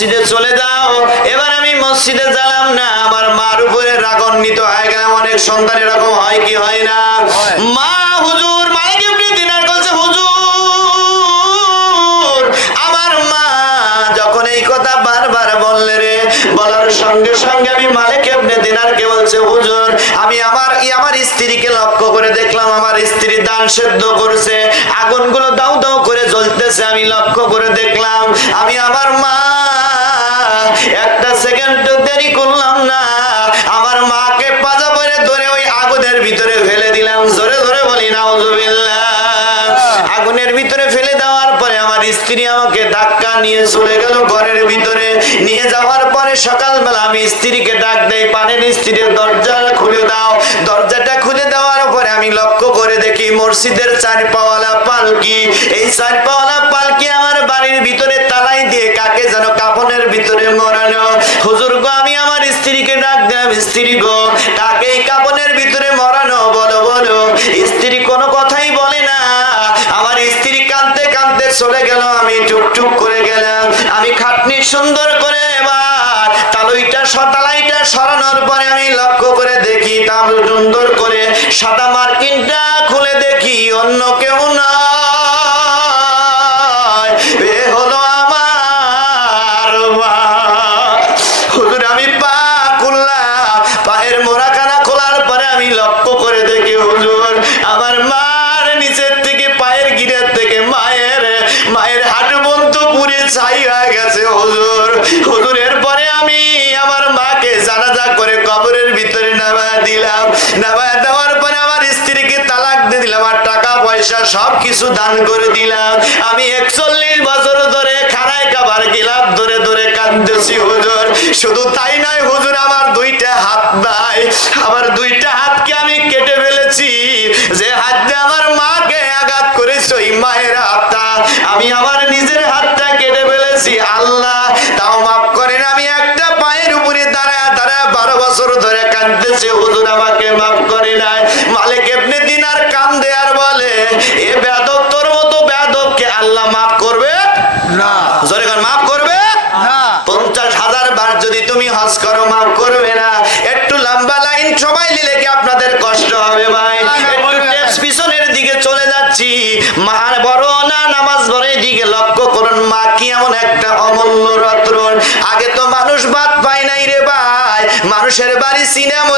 মসজিদে চলে যাও। এবার আমি মসজিদে গেলাম না আমার মার উপরে রাগান্বিত হয়ে গেলাম অনেক সন্তান এরকম হয় কি হয় না? মা হুজুর মালিক ইবনে দিনার বলছে হুজুর আমার মা যখন এই কথা বারবার বললে রে বলার সঙ্গে সঙ্গে আমি মালিক ইবনে দিনারকে বলছে হুজুর আমি আমার স্ত্রীকে লক্ষ্য করে দেখলাম আমার স্ত্রী দান সেদ্ধ করছে আগুনগুলো দাও দাও করে জ্বলতেছে আমি লক্ষ্য করে দেখলাম আমি আমার মা একটা সেকেন্ড দেরি করলাম না। আমার মাকে পাজা করে ধরে ওই আগুনের ভিতরে ফেলে দিলাম। জোরে ধরে বলি না আগুনের ভিতরে ফেলে দেওয়ার পরে আমার স্ত্রী আমাকে ধাক্কা নিয়ে চলে গেল ঘরের ভিতরে। নিয়ে যাওয়ার পরে সকালবেলা আমি স্ত্রীকে ডাক দেই, পানের স্ত্রীর দরজা খুলে দাও। দরজাটা খুলে দেওয়ার পরে আমি লক্ষ্য করে দেখি মসজিদের চার পাওয়ালা পালকি। এই চার পাওয়ালা পালকি আমার বাড়ির ভিতরে তালাই দিয়ে কাকে যেন কাপনের ভিতরে মরানো হুজুর গো আমি আমার স্ত্রীকে ডাক দিলাম স্ত্রী গো? কাকে এই কাপনের ভিতরে মরানো, বলো বলো। স্ত্রী কোনো কথাই বলে না। আমার স্ত্রী কাঁদতে কাঁদতে চলে গেল, আমি টুকটুক করে গেলাম। আমি খাটনি সুন্দর করে এবার তালুইটা সতালাইটা সরানোর পরে আমি লক্ষ্য করে দেখি তাম সুন্দর করে সাদা মার্কিনটা খুলে দেখি, অন্য কেউ নয় ছাই হয়ে গেছে, হুজুর। হুজুরের পরে আমি আমার মাকে জানাজা করে কবরের ভিতরে নামায় দিলাম। নামায় দেওয়ার পরে আমার স্ত্রীকে তালাক দিয়ে দিলাম আর টাকা, পয়সা সব কিছু দান করে দিলাম। আমি একচল্লিশ বছর ধরে খানায় খাবার গিলাম ধরে ধরে কাঁদতেছি, হুজুর। শুধু তাই নয়, হুজুর, আমার দুইটা হাত নাই। আমার দুইটা হাতকে আমি কেটে ফেলেছি। যে হাত আমার মাকে আঘাত করেছে মায়ের হাতটা আমি আমার নিজের হাতটা আল্লাহ তাও মাফ করেন আমি একটা পায়ের উপরে দাঁড়ায় দাঁড়ায় বারো বছর ধরে কাঁদতেছি হুজুর আমাকে মাফ করে নাই। মালিক এমনি দিন আর কান্দে আর বলে এ বেদব তোর মতো বেদবকে আল্লাহ মাফ করবে? না। জোরে মাফ করবে? না। পঞ্চাশ হাজার বার যদি তুমি হজ করো মাফ করবে না। একটু লম্বা লাইন সময় নিলে কি আপনাদের কষ্ট হবে ভাই? একটু পিছনের দিকে চলে যাচ্ছি। মার বড় না দিকে লক্ষ্য করুন, মা, কি এমন একটা অমূল্য রত্ন? আগে তো মানুষ বাদ পায় নাই রে ভাই। মানুষের বাড়ি সিনেমা